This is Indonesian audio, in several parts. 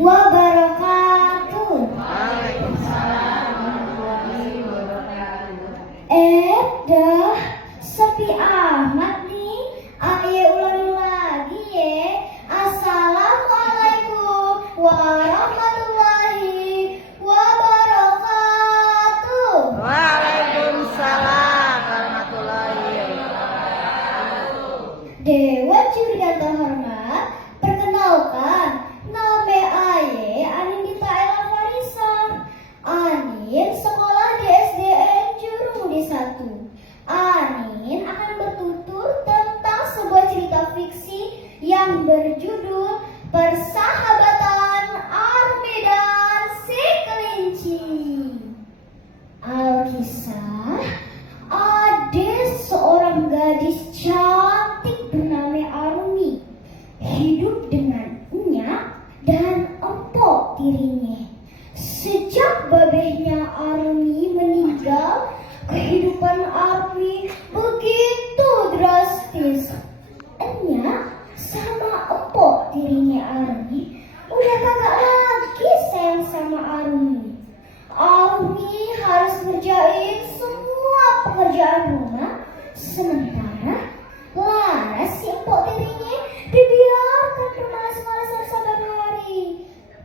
wabarakatuh. Waalaikumsalam warahmatullahi wabarakatuh. Dah sepi amat nih. Ayo ulangi lagi ya. Assalamualaikum warahmatullahi wabarakatuh. Waalaikumsalam warahmatullahi wabarakatuh. Dewan juri yang terhormat, perkenalkan, nama Aye Anindita Ella Farisa. Anin sekolah di SDN Jurumudi 1. Anin akan bertutur tentang sebuah cerita fiksi yang berjudul Persahabatan Army dan Si Kelinci. Alkisah, ada seorang gadis cantik bernama Arumi, hidup dengan Nyak dan empok tirinya. Sejak babehnya Arumi meninggal, kehidupan Arumi begitu drastis. Nyak sama empok tirinya Arumi udah kagak lagi sayang sama Arumi. Arumi harus ngerjain semua pekerjaan rumah, sementara Laras si empok tirinya dibiarkan bermalas-malasan sampai hari.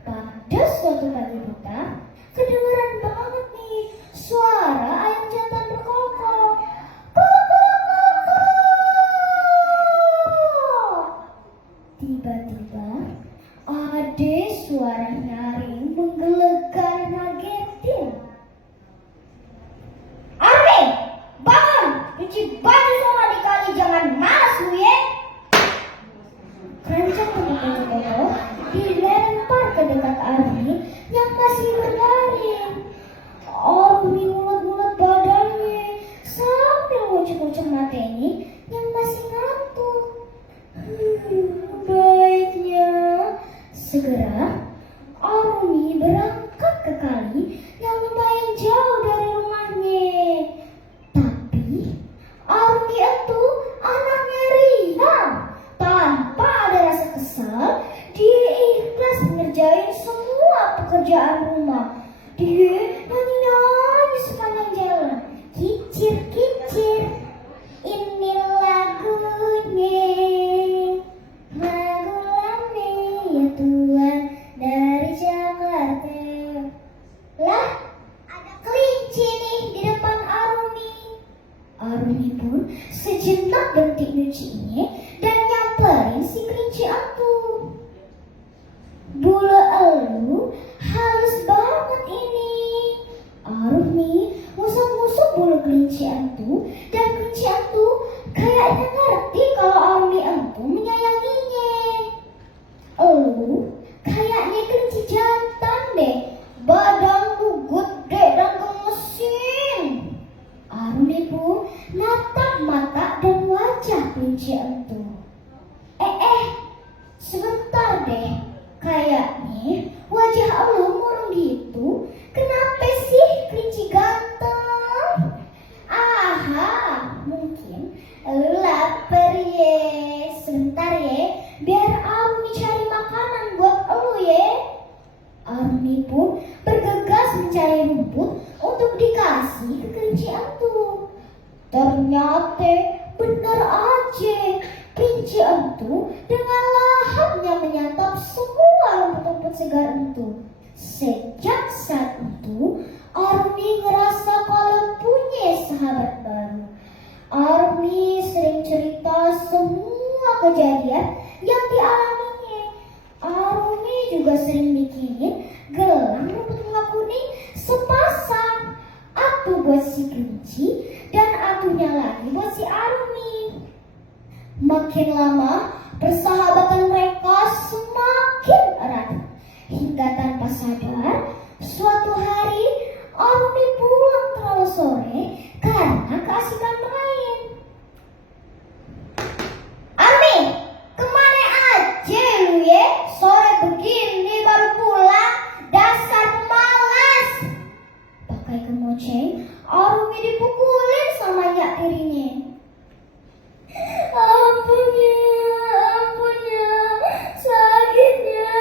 Pada suatu pagi buta, kedengaran banget nih suara ayam jantan berkokok. Tiba-tiba ada suara nyaring menggelegar ngagetin. Armi, bangun! Cuci baju sama di kali, jangan malas lu ya! Keranjang kokoh dilempar ke dekat Armi yang masih berbaring. Armi ngulet-ngulet badannya sambil ngucek-ngucek matanya yang masih ngantuk. Baiknya segera Arumi berangkat ke kali yang lumayan jauh dari rumahnya. Tapi Arumi itu anaknya riang. Tanpa ada rasa kesal, dia ikhlas mengerjain semua pekerjaan rumah. Dia nyanyi-nyanyi sepanjang jalan. Kicir-kicir, ini lagunya. Lagu lame ya Tuhan dari Jakarta. Lah, ada kelinci nih di depan Arumi. Arumi pun sejenak berhenti nyucinya dan nyamperin si kelinci itu. Bulu elu halus banget ini. Arumi ngusap-ngusap bulu kelinci itu dan kelinci itu kayaknya ngerti kalau Arumi itu menyayanginya. Kayaknya kelinci jantan deh. Badanku gede dan gemesin. Arumi pun natap mata dan wajah kelinci itu. Sebentar deh. Kayaknya wajah lu murung gitu. Kenapa sih kelinci ganteng? Aha, mungkin lu lapar ya. Sebentar ya, biar Arumi cari makanan buat lu ya. Arumi pun bergegas mencari rumput untuk dikasih ke kelinci itu. Ternyata benar aja, kelinci itu dengan lahapnya menyantap semua rumput-rumput segar itu. Sejak saat itu, Arumi ngerasa kalau punya sahabat baru. Arumi sering cerita semua kejadian yang dialaminya. Arumi juga sering bikin gelang rumput bunga kuning sepasang. Atu buat si kelinci dan atunya lagi buat si Arumi. Makin lama persahabatan mereka semakin erat. Hingga tanpa sadar, suatu hari Arumi pulang terlalu sore karena keasikan main. Arumi, kemana aja lu ya? Sore begini baru pulang, dasar pemalas. Pakai kemoceng, Arumi dipukulin sama nyak tirinya. Ampun ya, sakitnya.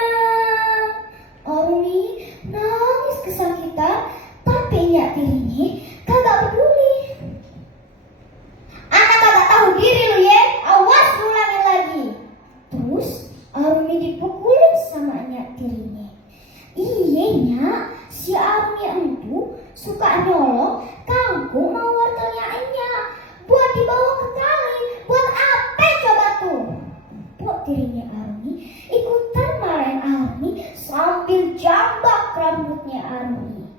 Arumi.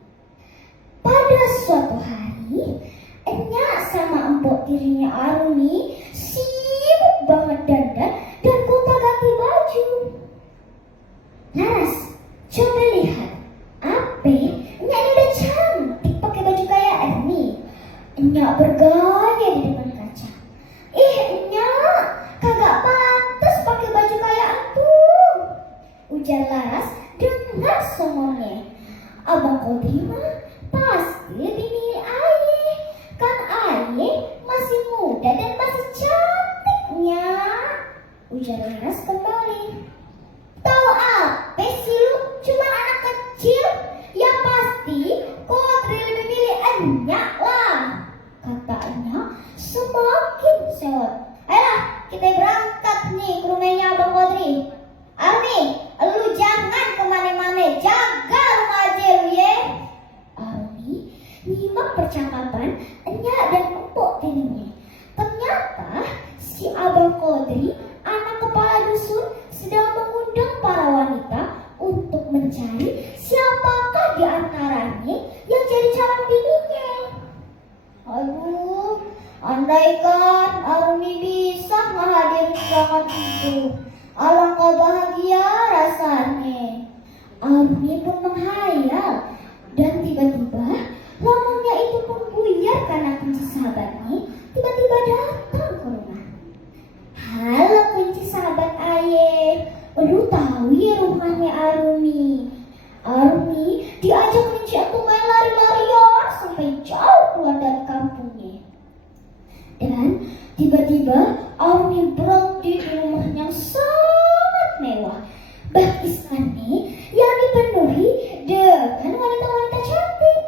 Pada suatu hari, Enya sama empok tirinya Arumi sibuk banget dandan dan gonta-ganti baju. Laras, coba lihat. Ape, Enya ini udah cantik pakai baju kayak ini. Enya bergaya di depan kaca. Enya kagak pantas pakai baju kayak itu, ujar Laras dengan songongnya. Abang Kodri mah pasti lebih milih Aye, kan Aye masih muda dan masih cantiknya, ujar Laras kembali. Tahu apa sih lu? Cuma anak kecil. Ya pasti Kodri lebih milih Enya lah, kata Enya semakin sewot. Ayolah kita berangkat nih ke rumahnya Abang Kodri. Armi, lu jangan kemana-mana, jaga rumah aja lu ya. Armi nyimak percakapan Enya dan empok tirinya. Ternyata si Abang Kodri, anak kepala dusun, sedang mengundang para wanita untuk mencari siapakah di antaranya yang jadi calon bininya. Aduh, andaikan Arumi bisa menghadiri undangan itu, alangkah bahagia rasanya. Arumi pun menghayal, dan tiba-tiba lamunnya itu pun buyar karena kunci sahabatnya tiba-tiba datang ke rumah. Halo kunci sahabat Aye, lu tahu ya rumahnya Arumi? Arumi diajak kunci untuk main lari-larian sampai jauh keluar dari kampungnya. Dan tiba-tiba Arumi berhenti di rumah yang sangat mewah. Bak istana yang dipenuhi dengan wanita-wanita cantik.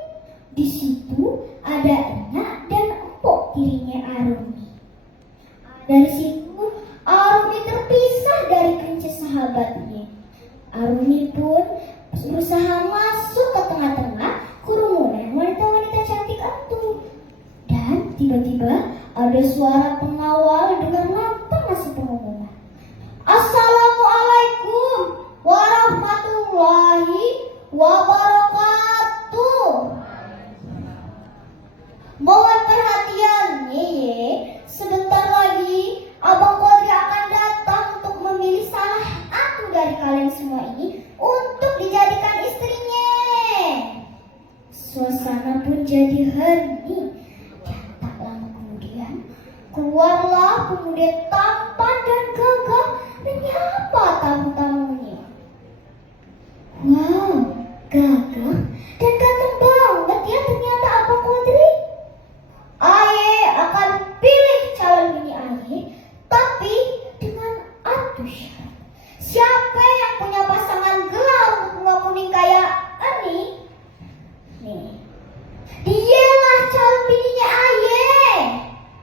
Di situ ada Enya dan empok tirinya Arumi. Dari situ Arumi terpisah dari kelinci sahabatnya. Arumi pun berusaha masuk ke tengah-tengah kerumunan wanita-wanita cantik itu. Dan tiba-tiba ada suara pengawal dengan lantang ngasih pengumuman. Assalamualaikum warahmatullahi wabarakatuh. Mohon perhatiannya ya, sebentar lagi Abang Kodri akan datang untuk memilih salah satu dari kalian semua ini untuk dijadikan istrinya. Suasana pun jadi hening. Dan tak lama kemudian keluarlah pemuda tampan dan gagah menyapa tamu-tamunya. Wow, gagah dan ganteng banget ya ternyata Abang Kodri. Aye akan pilih calon bini Aye, tapi dengan atu syarat. Siapa yang punya pasangan gelar bunga kuning kayak ini? Nih, dialah calon bininya Aye.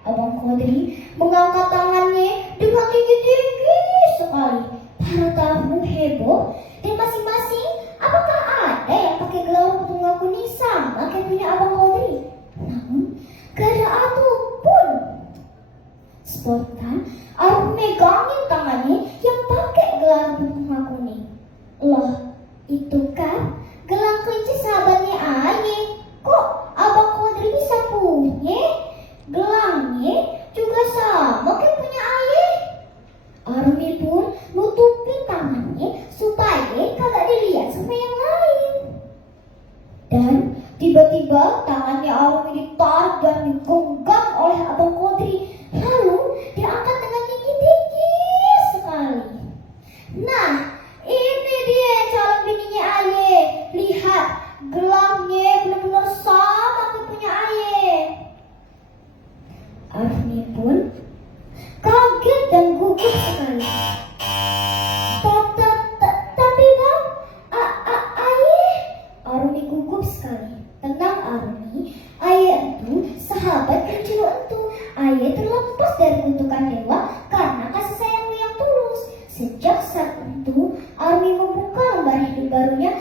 Abang Kodri mengangkat tangannya dengan tinggi-tinggi sekali. Para tamu heboh dan masing-masing apakah ada yang pakai gelar bunga kuning sama kayak punya Abang Kodri? Namun gak ada atu pun. Spontan Arumi megangin tangannya yang pakai gelang bunga kuning. Loh, itu kan gelang kelinci sahabatnya Aye. Kok Abang Kodri bisa punya? Gelangnya juga sama kayak punya Aye. Arumi pun nutupin tangannya supaya kagak dilihat sama yang lain. Dan tiba-tiba tangannya Arumi ditarik dan digenggam oleh Abang Kodri. Lalu diangkat dengan tinggi-tinggi sekali. Nah, ini dia calon bininya Aye. Lihat, gelangnya benar-benar sama dengan punya Aye. Arumi pun kaget dan gugup sekali. Tapi bang, Aye. Arumi gugup sekali. Tenang Arumi, Aye itu sahabat kecil itu. Aye terlepas dari kutukan dewa karena kasih sayangnya yang tulus. Sejak saat itu, Arumi membuka lembar hidup barunya